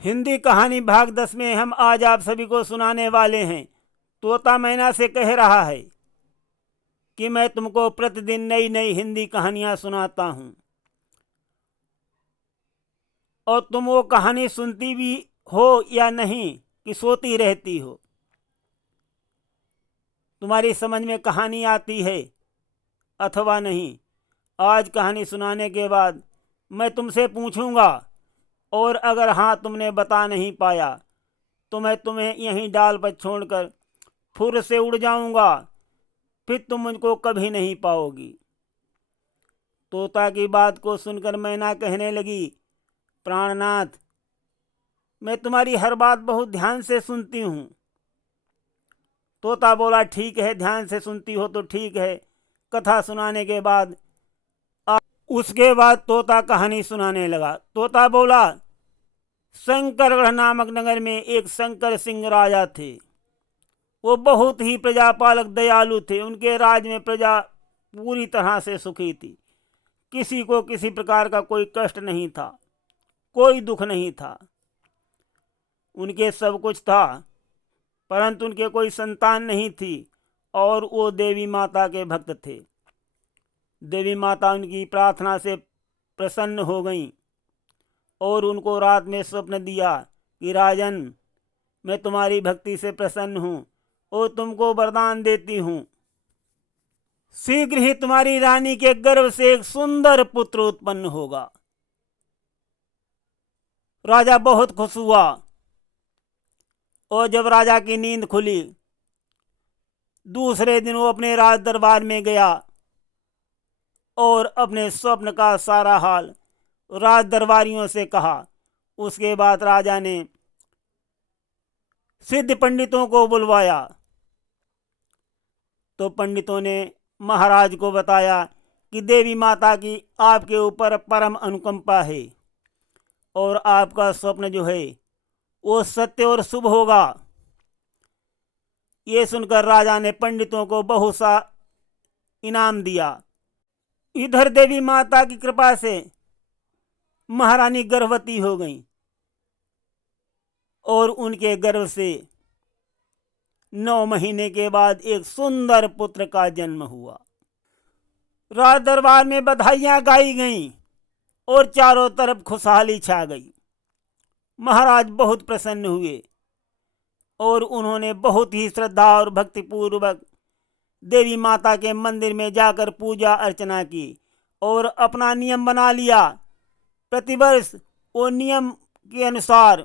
हिंदी कहानी भाग 10 में हम आज आप सभी को सुनाने वाले हैं। तोता मैना से कह रहा है कि मैं तुमको प्रतिदिन नई नई हिंदी कहानियां सुनाता हूं और तुम वो कहानी सुनती भी हो या नहीं कि सोती रहती हो। तुम्हारी समझ में कहानी आती है अथवा नहीं। आज कहानी सुनाने के बाद मैं तुमसे पूछूंगा और अगर हाँ तुमने बता नहीं पाया तो मैं तुम्हें यहीं डाल पर छोड़कर फुर से उड़ जाऊंगा, फिर तुम मुझको कभी नहीं पाओगी। तोता की बात को सुनकर मैना कहने लगी, प्राणनाथ, मैं तुम्हारी हर बात बहुत ध्यान से सुनती हूँ। तोता बोला, ठीक है, ध्यान से सुनती हो तो ठीक है। कथा सुनाने के बाद उसके बाद तोता कहानी सुनाने लगा। तोता बोला, शंकरगढ़ नामक नगर में एक शंकर सिंह राजा थे। वो बहुत ही प्रजापालक दयालु थे। उनके राज में प्रजा पूरी तरह से सुखी थी। किसी को किसी प्रकार का कोई कष्ट नहीं था, कोई दुख नहीं था। उनके सब कुछ था, परंतु उनके कोई संतान नहीं थी और वो देवी माता के भक्त थे। देवी माता उनकी प्रार्थना से प्रसन्न हो गईं और उनको रात में स्वप्न दिया कि राजन, मैं तुम्हारी भक्ति से प्रसन्न हूँ और तुमको वरदान देती हूँ, शीघ्र ही तुम्हारी रानी के गर्भ से एक सुंदर पुत्र उत्पन्न होगा। राजा बहुत खुश हुआ और जब राजा की नींद खुली, दूसरे दिन वो अपने राज दरबार में गया और अपने स्वप्न का सारा हाल राज दरबारियों से कहा। उसके बाद राजा ने सिद्ध पंडितों को बुलवाया तो पंडितों ने महाराज को बताया कि देवी माता की आपके ऊपर परम अनुकंपा है और आपका स्वप्न जो है वो सत्य और शुभ होगा। ये सुनकर राजा ने पंडितों को बहुत सा इनाम दिया। इधर देवी माता की कृपा से महारानी गर्भवती हो गई और उनके गर्भ से 9 महीने के बाद एक सुंदर पुत्र का जन्म हुआ। राज दरबार में बधाइयां गाई गईं और चारों तरफ खुशहाली छा गई। महाराज बहुत प्रसन्न हुए और उन्होंने बहुत ही श्रद्धा और भक्तिपूर्वक देवी माता के मंदिर में जाकर पूजा अर्चना की और अपना नियम बना लिया। प्रतिवर्ष वो नियम के अनुसार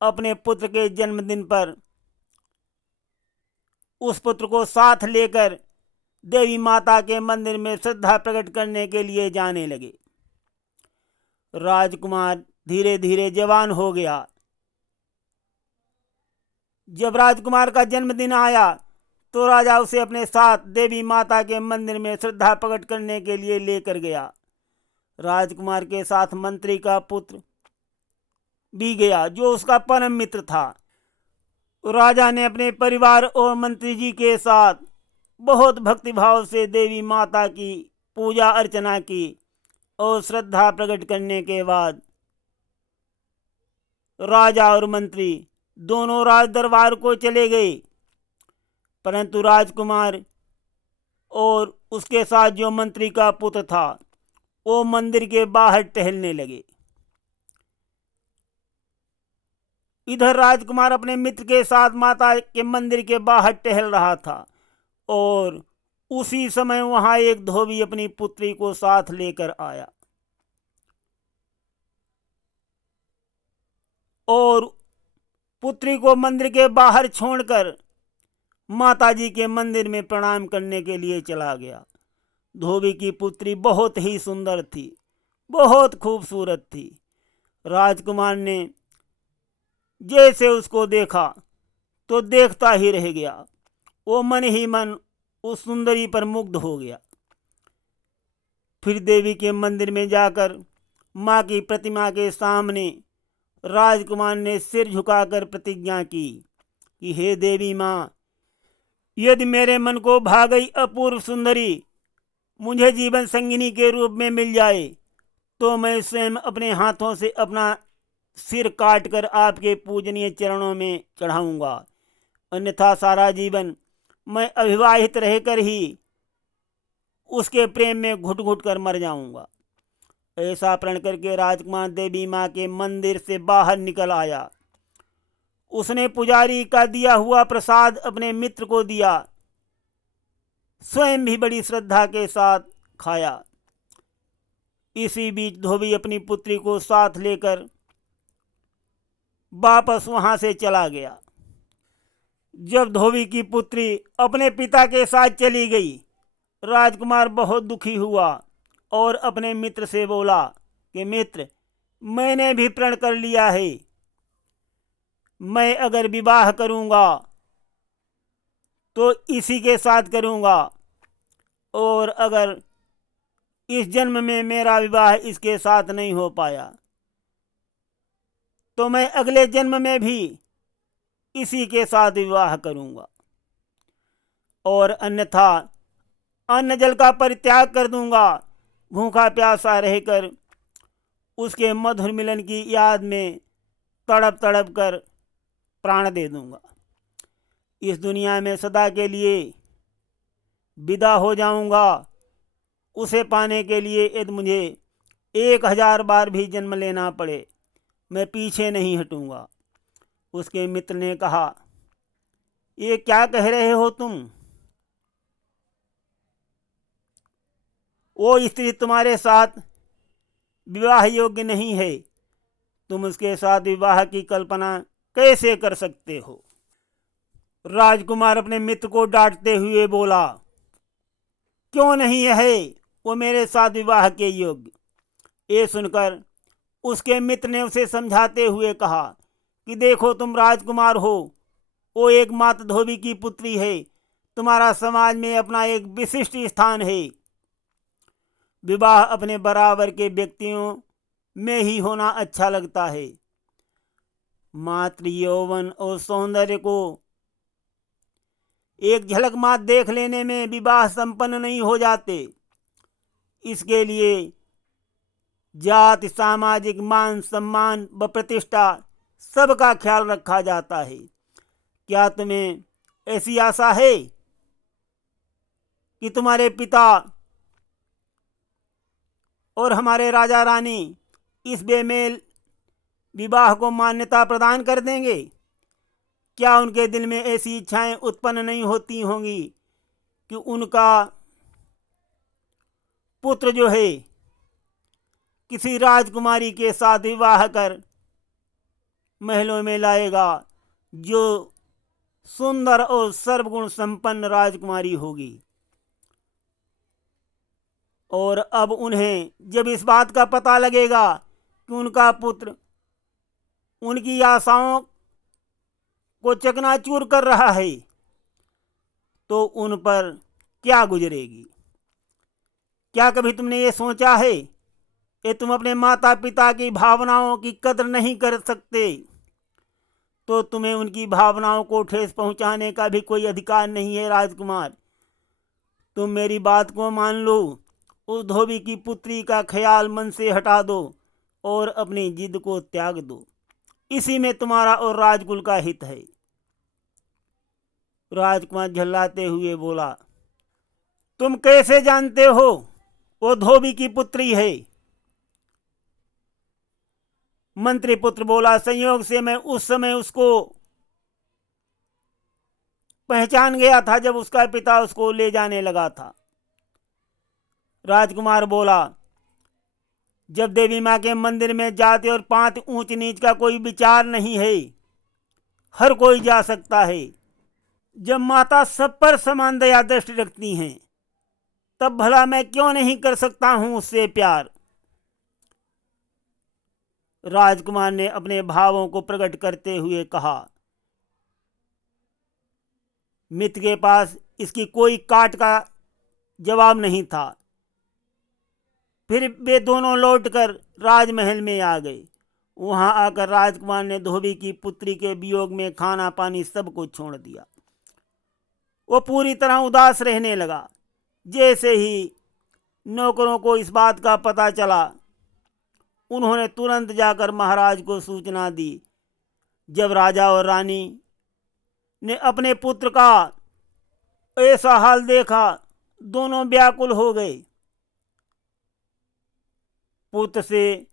अपने पुत्र के जन्मदिन पर उस पुत्र को साथ लेकर देवी माता के मंदिर में श्रद्धा प्रकट करने के लिए जाने लगे। राजकुमार धीरे धीरे जवान हो गया। जब राजकुमार का जन्मदिन आया तो राजा उसे अपने साथ देवी माता के मंदिर में श्रद्धा प्रकट करने के लिए लेकर गया। राजकुमार के साथ मंत्री का पुत्र भी गया जो उसका परम मित्र था। राजा ने अपने परिवार और मंत्री जी के साथ बहुत भक्तिभाव से देवी माता की पूजा अर्चना की और श्रद्धा प्रकट करने के बाद राजा और मंत्री दोनों राज दरबार को चले गए, परंतु राजकुमार और उसके साथ जो मंत्री का पुत्र था वो मंदिर के बाहर टहलने लगे। इधर राजकुमार अपने मित्र के साथ माता के मंदिर के बाहर टहल रहा था और उसी समय वहां एक धोबी अपनी पुत्री को साथ लेकर आया और पुत्री को मंदिर के बाहर छोड़कर माताजी के मंदिर में प्रणाम करने के लिए चला गया। धोबी की पुत्री बहुत ही सुंदर थी, बहुत खूबसूरत थी। राजकुमार ने जैसे उसको देखा तो देखता ही रह गया। वो मन ही मन उस सुंदरी पर मुग्ध हो गया। फिर देवी के मंदिर में जाकर माँ की प्रतिमा के सामने राजकुमार ने सिर झुकाकर प्रतिज्ञा की कि हे देवी माँ, यदि मेरे मन को भा गई अपूर्व सुंदरी मुझे जीवन संगिनी के रूप में मिल जाए तो मैं स्वयं अपने हाथों से अपना सिर काटकर आपके पूजनीय चरणों में चढ़ाऊंगा, अन्यथा सारा जीवन मैं अविवाहित रहकर ही उसके प्रेम में घुट घुट कर मर जाऊंगा। ऐसा प्रण करके राजकुमार देवी माँ के मंदिर से बाहर निकल आया। उसने पुजारी का दिया हुआ प्रसाद अपने मित्र को दिया, स्वयं भी बड़ी श्रद्धा के साथ खाया। इसी बीच धोबी अपनी पुत्री को साथ लेकर वापस वहां से चला गया। जब धोबी की पुत्री अपने पिता के साथ चली गई, राजकुमार बहुत दुखी हुआ और अपने मित्र से बोला कि मित्र, मैंने भी प्रण कर लिया है। मैं अगर विवाह करूंगा तो इसी के साथ करूंगा, और अगर इस जन्म में मेरा विवाह इसके साथ नहीं हो पाया तो मैं अगले जन्म में भी इसी के साथ विवाह करूंगा, और अन्यथा अन्न जल का परित्याग कर दूंगा। भूखा प्यासा रहकर उसके मधुर मिलन की याद में तड़प तड़प कर प्राण दे दूंगा। इस दुनिया में सदा के लिए विदा हो जाऊंगा। उसे पाने के लिए यदि मुझे 1000 बार भी जन्म लेना पड़े, मैं पीछे नहीं हटूंगा। उसके मित्र ने कहा, ये क्या कह रहे हो तुम? वो स्त्री तुम्हारे साथ विवाह योग्य नहीं है, तुम उसके साथ विवाह की कल्पना कैसे कर सकते हो? राजकुमार अपने मित्र को डांटते हुए बोला, क्यों नहीं है वो मेरे साथ विवाह के योग्य? ये सुनकर उसके मित्र ने उसे समझाते हुए कहा कि देखो, तुम राजकुमार हो, वो एकमात्र धोबी की पुत्री है, तुम्हारा समाज में अपना एक विशिष्ट स्थान है। विवाह अपने बराबर के व्यक्तियों में ही होना अच्छा लगता है। मात्र यौवन और सौंदर्य को एक झलक मात्र देख लेने में विवाह संपन्न नहीं हो जाते। इसके लिए जाति, सामाजिक मान सम्मान व प्रतिष्ठा सबका ख्याल रखा जाता है। क्या तुम्हें ऐसी आशा है कि तुम्हारे पिता और हमारे राजा रानी इस बेमेल विवाह को मान्यता प्रदान कर देंगे? क्या उनके दिल में ऐसी इच्छाएं उत्पन्न नहीं होती होंगी कि उनका पुत्र जो है किसी राजकुमारी के साथ विवाह कर महलों में लाएगा, जो सुंदर और सर्वगुण संपन्न राजकुमारी होगी? और अब उन्हें जब इस बात का पता लगेगा कि उनका पुत्र उनकी आशाओं को चकनाचूर कर रहा है, तो उन पर क्या गुजरेगी? क्या कभी तुमने ये सोचा है कि तुम अपने माता पिता की भावनाओं की कदर नहीं कर सकते, तो तुम्हें उनकी भावनाओं को ठेस पहुंचाने का भी कोई अधिकार नहीं है? राजकुमार, तुम मेरी बात को मान लो, उस धोबी की पुत्री का ख्याल मन से हटा दो और अपनी जिद को त्याग दो। इसी में तुम्हारा और राजकुल का हित है। राजकुमार झल्लाते हुए बोला, तुम कैसे जानते हो वो धोबी की पुत्री है? मंत्री पुत्र बोला, संयोग से मैं उस समय उसको पहचान गया था जब उसका पिता उसको ले जाने लगा था। राजकुमार बोला, जब देवी माँ के मंदिर में जाति और पात ऊंच नीच का कोई विचार नहीं है, हर कोई जा सकता है। जब माता सब पर समान दया दृष्टि रखती हैं, तब भला मैं क्यों नहीं कर सकता हूं उससे प्यार? राजकुमार ने अपने भावों को प्रकट करते हुए कहा। मित्र के पास इसकी कोई काट का जवाब नहीं था। फिर वे दोनों लौटकर राजमहल में आ गए। वहां आकर राजकुमार ने धोबी की पुत्री के वियोग में खाना पानी सब कुछ छोड़ दिया। वो पूरी तरह उदास रहने लगा। जैसे ही नौकरों को इस बात का पता चला, उन्होंने तुरंत जाकर महाराज को सूचना दी। जब राजा और रानी ने अपने पुत्र का ऐसा हाल देखा, दोनों व्याकुल हो गए। पुत्र से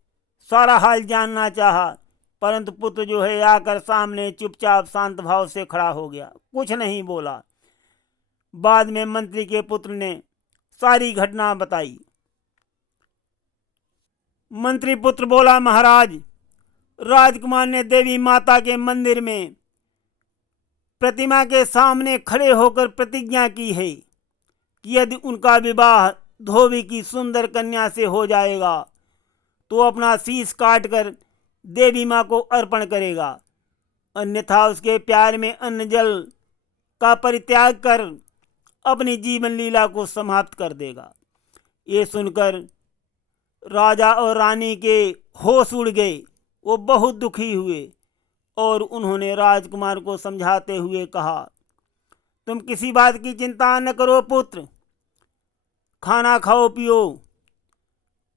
सारा हाल जानना चाहा, परंतु पुत्र जो है आकर सामने चुपचाप शांत भाव से खड़ा हो गया, कुछ नहीं बोला। बाद में मंत्री के पुत्र ने सारी घटना बताई। मंत्री पुत्र बोला, महाराज, राजकुमार ने देवी माता के मंदिर में प्रतिमा के सामने खड़े होकर प्रतिज्ञा की है कि यदि उनका विवाह धोबी की सुंदर कन्या से हो जाएगा तो अपना शीश काटकर देवी माँ को अर्पण करेगा, अन्यथा उसके प्यार में अन्न जल का परित्याग कर अपनी जीवन लीला को समाप्त कर देगा। ये सुनकर राजा और रानी के होश उड़ गए। वो बहुत दुखी हुए और उन्होंने राजकुमार को समझाते हुए कहा, तुम किसी बात की चिंता न करो पुत्र, खाना खाओ पियो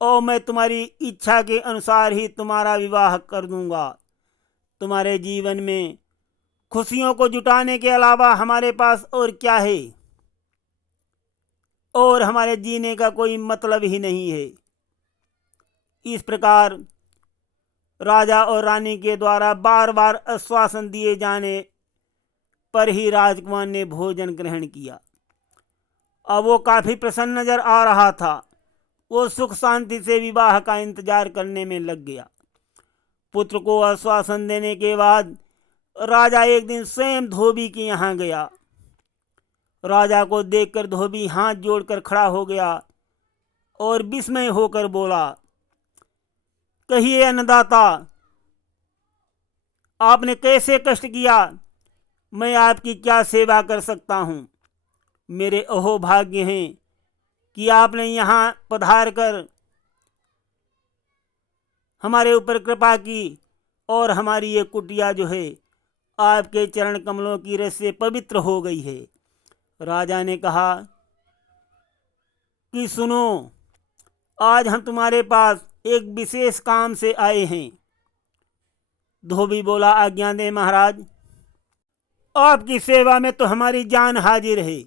और मैं तुम्हारी इच्छा के अनुसार ही तुम्हारा विवाह कर दूंगा। तुम्हारे जीवन में खुशियों को जुटाने के अलावा हमारे पास और क्या है, और हमारे जीने का कोई मतलब ही नहीं है। इस प्रकार राजा और रानी के द्वारा बार बार आश्वासन दिए जाने पर ही राजकुमार ने भोजन ग्रहण किया। अब वो काफी प्रसन्न नजर आ रहा था। वो सुख शांति से विवाह का इंतजार करने में लग गया। पुत्र को आश्वासन देने के बाद राजा एक दिन स्वयं धोबी के यहाँ गया। राजा को देखकर धोबी हाथ जोड़कर खड़ा हो गया और विस्मय होकर बोला, कहिए अन्नदाता, आपने कैसे कष्ट किया? मैं आपकी क्या सेवा कर सकता हूँ? मेरे अहोभाग्य हैं कि आपने यहाँ पधार कर हमारे ऊपर कृपा की और हमारी ये कुटिया जो है आपके चरण कमलों की रस से पवित्र हो गई है। राजा ने कहा कि सुनो, आज हम तुम्हारे पास एक विशेष काम से आए हैं। धोबी बोला, आज्ञा दें महाराज, आपकी सेवा में तो हमारी जान हाजिर है।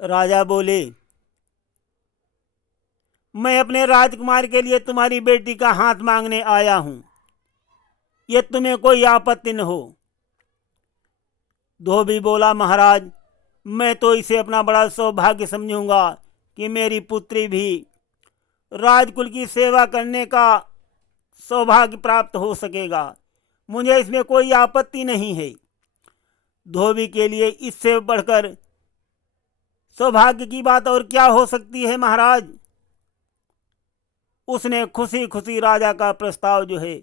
राजा बोले, मैं अपने राजकुमार के लिए तुम्हारी बेटी का हाथ मांगने आया हूं, ये तुम्हें कोई आपत्ति न हो। धोबी बोला, महाराज, मैं तो इसे अपना बड़ा सौभाग्य समझूंगा कि मेरी पुत्री भी राजकुल की सेवा करने का सौभाग्य प्राप्त हो सकेगा। मुझे इसमें कोई आपत्ति नहीं है। धोबी के लिए इससे बढ़कर सौभाग्य की बात और क्या हो सकती है महाराज। उसने खुशी खुशी राजा का प्रस्ताव जो है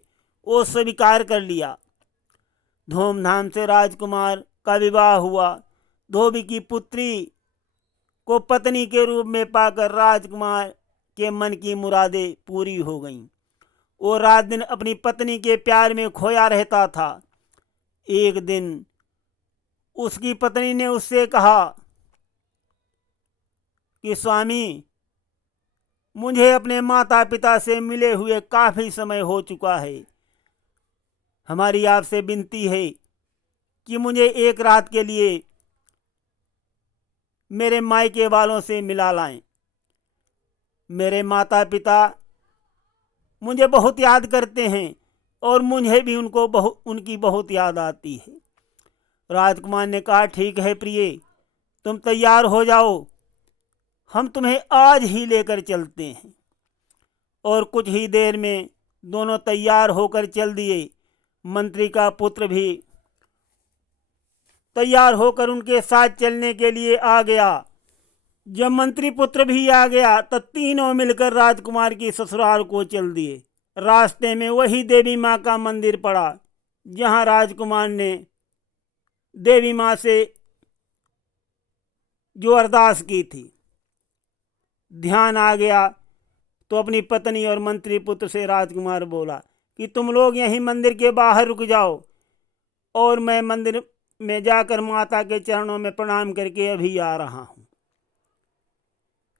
वो स्वीकार कर लिया। धूमधाम से राजकुमार का विवाह हुआ। धोबी की पुत्री को पत्नी के रूप में पाकर राजकुमार के मन की मुरादें पूरी हो गईं। वो रात दिन अपनी पत्नी के प्यार में खोया रहता था। एक दिन उसकी पत्नी ने उससे कहा कि स्वामी, मुझे अपने माता पिता से मिले हुए काफी समय हो चुका है। हमारी आपसे विनती है कि मुझे एक रात के लिए मेरे मायके वालों से मिला लाएं। मेरे माता पिता मुझे बहुत याद करते हैं और मुझे भी उनकी बहुत याद आती है। राजकुमार ने कहा, ठीक है प्रिय, तुम तैयार हो जाओ, हम तुम्हें आज ही लेकर चलते हैं। और कुछ ही देर में दोनों तैयार होकर चल दिए। मंत्री का पुत्र भी तैयार होकर उनके साथ चलने के लिए आ गया। जब मंत्री पुत्र भी आ गया तो तीनों मिलकर राजकुमार की ससुराल को चल दिए। रास्ते में वही देवी माँ का मंदिर पड़ा जहाँ राजकुमार ने देवी माँ से जो अरदास की थी। ध्यान आ गया तो अपनी पत्नी और मंत्री पुत्र से राजकुमार बोला कि तुम लोग यहीं मंदिर के बाहर रुक जाओ और मैं मंदिर में जाकर माता के चरणों में प्रणाम करके अभी आ रहा हूँ।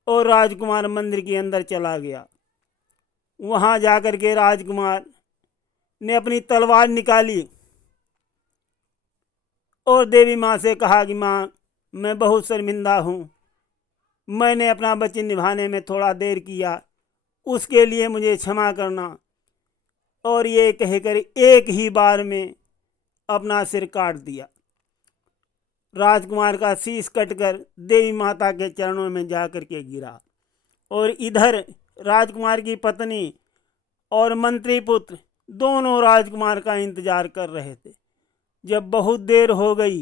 और राजकुमार मंदिर के अंदर चला गया। वहाँ जाकर के राजकुमार ने अपनी तलवार निकाली और देवी माँ से कहा कि माँ, मैं बहुत शर्मिंदा हूँ, मैंने अपना वचन निभाने में थोड़ा देर किया, उसके लिए मुझे क्षमा करना। और ये कहकर एक ही बार में अपना सिर काट दिया। राजकुमार का शीश कटकर देवी माता के चरणों में जाकर के गिरा। और इधर राजकुमार की पत्नी और मंत्री पुत्र दोनों राजकुमार का इंतजार कर रहे थे। जब बहुत देर हो गई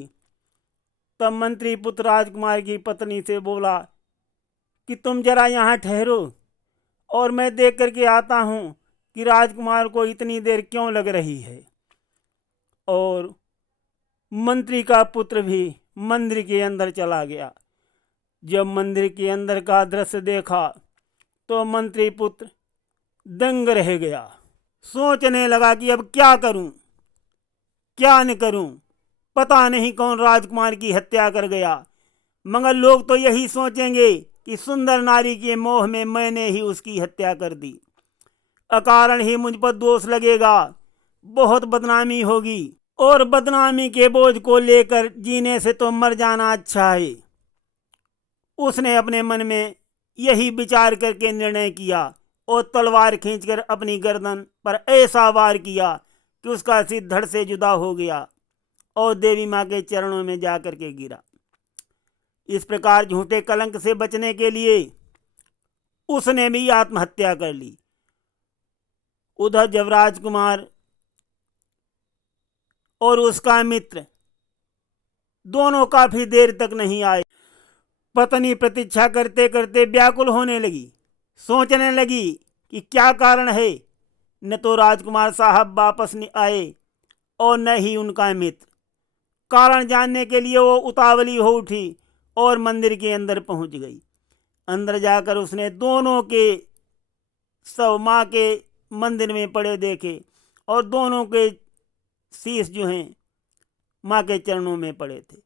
तब मंत्री पुत्र राजकुमार की पत्नी से बोला कि तुम जरा यहाँ ठहरो और मैं देख करके आता हूँ कि राजकुमार को इतनी देर क्यों लग रही है। और मंत्री का पुत्र भी मंदिर के अंदर चला गया। जब मंदिर के अंदर का दृश्य देखा तो मंत्री पुत्र दंग रह गया। सोचने लगा कि अब क्या करूं, क्या न करूं, पता नहीं कौन राजकुमार की हत्या कर गया, मगर लोग तो यही सोचेंगे कि सुंदर नारी के मोह में मैंने ही उसकी हत्या कर दी, अकारण ही मुझ पर दोष लगेगा, बहुत बदनामी होगी, और बदनामी के बोझ को लेकर जीने से तो मर जाना अच्छा है। उसने अपने मन में यही विचार करके निर्णय किया और तलवार खींचकर अपनी गर्दन पर ऐसा वार किया कि उसका सिर धड़ से जुदा हो गया और देवी माँ के चरणों में जाकर के गिरा। इस प्रकार झूठे कलंक से बचने के लिए उसने भी आत्महत्या कर ली। उधर जब राजकुमार और उसका मित्र दोनों काफी देर तक नहीं आए, पत्नी प्रतीक्षा करते करते व्याकुल होने लगी। सोचने लगी कि क्या कारण है, न तो राजकुमार साहब वापस नहीं आए और न ही उनका मित्र। कारण जानने के लिए वो उतावली हो उठी और मंदिर के अंदर पहुंच गई। अंदर जाकर उसने दोनों के शव माँ के मंदिर में पड़े देखे और दोनों के शीश जो हैं माँ के चरणों में पड़े थे।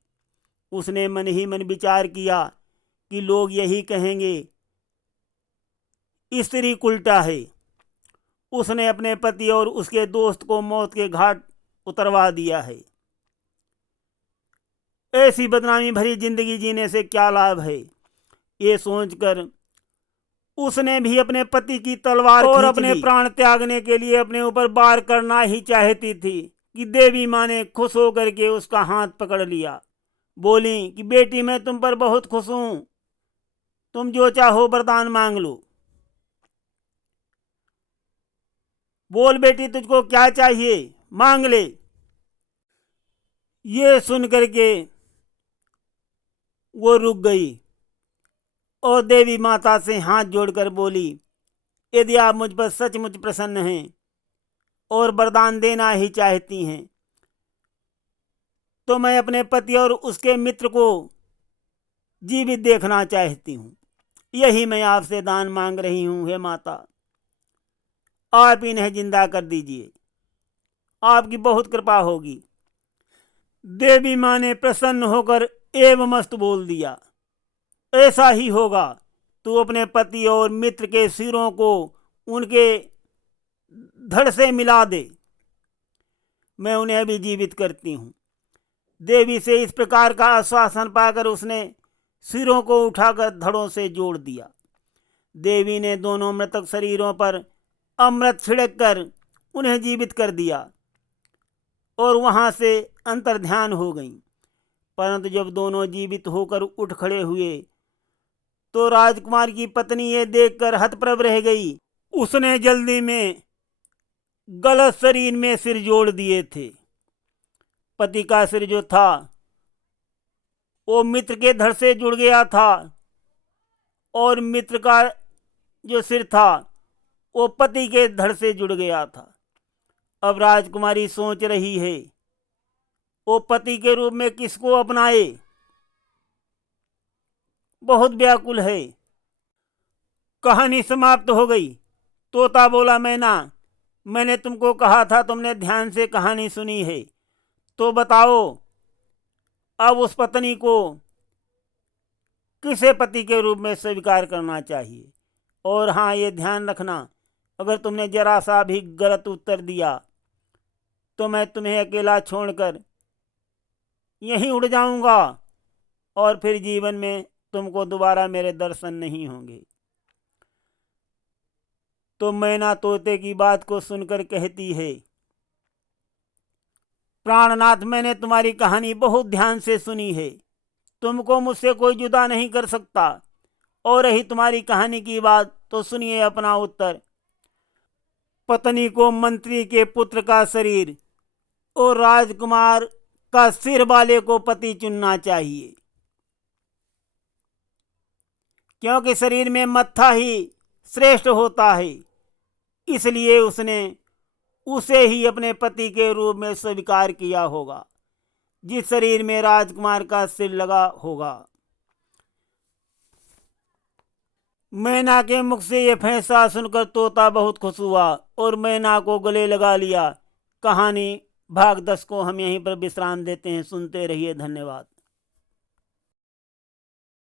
उसने मन ही मन विचार किया कि लोग यही कहेंगे स्त्री उल्टा है। उसने अपने पति और उसके दोस्त को मौत के घाट उतरवा दिया है। ऐसी बदनामी भरी जिंदगी जीने से क्या लाभ है। ये सोचकर उसने भी अपने पति की तलवार और अपने प्राण त्यागने के लिए अपने ऊपर वार करना ही चाहती थी कि देवी माँ ने खुश होकर के उसका हाथ पकड़ लिया। बोली कि बेटी, मैं तुम पर बहुत खुश हूं, तुम जो चाहो वरदान मांग लो। बोल बेटी, तुझको क्या चाहिए, मांग ले। ये सुन करके वो रुक गई और देवी माता से हाथ जोड़कर बोली, यदि आप मुझ पर सचमुच प्रसन्न हैं और वरदान देना ही चाहती हैं तो मैं अपने पति और उसके मित्र को जीवित देखना चाहती हूँ। यही मैं आपसे दान मांग रही हूँ। हे माता, आप इन्हें जिंदा कर दीजिए, आपकी बहुत कृपा होगी। देवी माँ ने प्रसन्न होकर एवं मस्त बोल दिया, ऐसा ही होगा। तू अपने पति और मित्र के सिरों को उनके धड़ से मिला दे, मैं उन्हें अभी जीवित करती हूँ। देवी से इस प्रकार का आश्वासन पाकर उसने सिरों को उठाकर धड़ों से जोड़ दिया। देवी ने दोनों मृतक शरीरों पर अमृत छिड़क कर उन्हें जीवित कर दिया और वहां से अंतर्ध्यान हो गई। परंतु जब दोनों जीवित होकर उठ खड़े हुए तो राजकुमार की पत्नी ये देखकर हतप्रभ रह गई। उसने जल्दी में गलत शरीर में सिर जोड़ दिए थे। पति का सिर जो था वो मित्र के धड़ से जुड़ गया था और मित्र का जो सिर था वो पति के धड़ से जुड़ गया था। अब राजकुमारी सोच रही है वो पति के रूप में किसको अपनाए, बहुत व्याकुल है। कहानी समाप्त हो गई। तोता बोला, मैंने तुमको कहा था, तुमने ध्यान से कहानी सुनी है, तो बताओ अब उस पत्नी को किसे पति के रूप में स्वीकार करना चाहिए। और हाँ, ये ध्यान रखना, अगर तुमने जरा सा भी गलत उत्तर दिया तो मैं तुम्हें अकेला छोड़कर यहीं उड़ जाऊंगा और फिर जीवन में तुमको दोबारा मेरे दर्शन नहीं होंगे। तो मैना तोते की बात को सुनकर कहती है, प्राणनाथ, मैंने तुम्हारी कहानी बहुत ध्यान से सुनी है, तुमको मुझसे कोई जुदा नहीं कर सकता। और रही तुम्हारी कहानी की बात तो सुनिए अपना उत्तर। पत्नी को मंत्री के पुत्र का शरीर और राजकुमार का सिर वाले को पति चुनना चाहिए, क्योंकि शरीर में मत्था ही श्रेष्ठ होता है। इसलिए उसने उसे ही अपने पति के रूप में स्वीकार किया होगा जिस शरीर में राजकुमार का सिर लगा होगा। मैना के मुख से यह फैसला सुनकर तोता बहुत खुश हुआ और मैना को गले लगा लिया। कहानी भाग 10 को हम यहीं पर विश्राम देते हैं। सुनते रहिए। धन्यवाद।